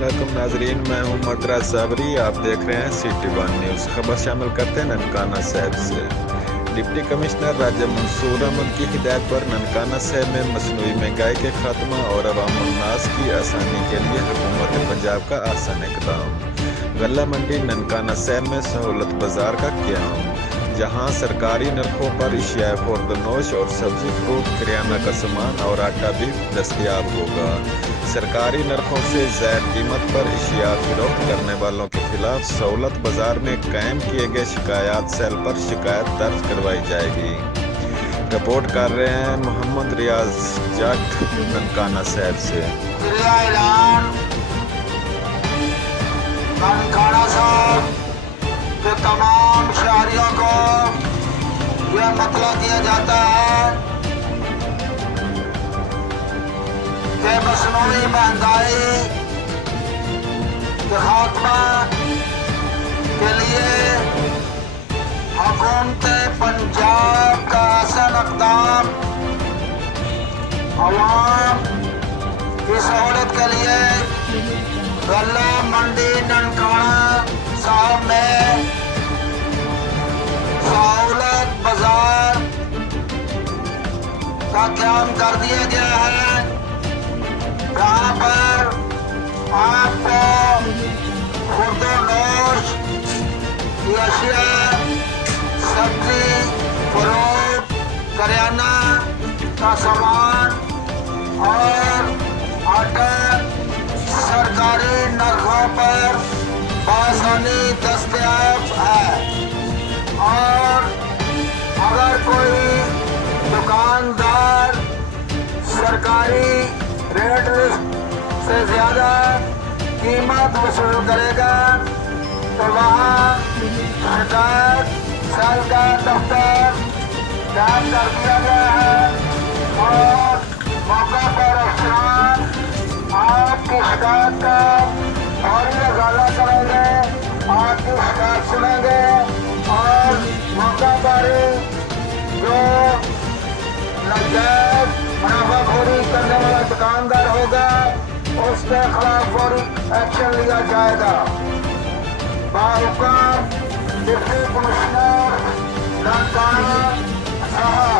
علیکم ناظرین، میں ہوں احمد صابری، آپ دیکھ رہے ہیں سٹی ون نیوز۔ خبر شامل کرتے ہیں ننکانہ صاحب سے۔ ڈپٹی کمشنر راجہ منصور احمد کی ہدایت پر ننکانہ صاحب میں مصنوعی مہنگائی کے خاتمہ اور عوام الناس کی آسانی کے لیے حکومت پنجاب کا آسان اقدام۔ غلہ منڈی ننکانہ صاحب میں سہولت بازار کا قیام، جہاں سرکاری نرخوں پر اشیاء خورد و نوش اور سبزی فروٹ، کریانہ کا سامان اور آٹا بھی دستیاب ہوگا۔ سرکاری نرخوں سے زائد قیمت پر اشیاء فروخت کرنے والوں کے خلاف سہولت بازار میں قائم کیے گئے شکایات سیل پر شکایت درج کروائی جائے گی۔ رپورٹ کر رہے ہیں محمد ریاض جٹ ننکانہ صاحب سے۔ ننکانہ صاحب کے تمام شہریوں کو یہ مطلع دیا جاتا ہے کہ مصنوعی مہنگائی کے خاتمہ کے لیے حکومت پنجاب کا آسان اقدام عوام کی سہولت کے لیے غلہ منڈی ننکانہ صاحب میں سہولت بازار کا قیام کر دیا گیا ہے، جہاں پر آپ کو خورد و نوش کی اشیاء، سبزی، فروٹ، کریانہ کا سامان اور آٹا سرکاری نرخوں پر بآسانی دستیاب ہے۔ اور اگر کوئی دکاندار سرکاری ریٹ لسٹ سے زیادہ قیمت وصول کرے گا تو وہاں شکایت سیل کا دفتر قائم کر دیا گیا ہے اور موقع پر افسران آپ کی شکایت کا فوری ازالہ کریں گے، آپ کی شکایت سنیں گے اور موقع پر جو ناجائز منافع خوری کرنے والا دکاندار ہوگا اس کے خلاف فوری ایکشن لیا جائے گا۔ باحکم ڈپٹی کمشنر ننکانہ صاحب۔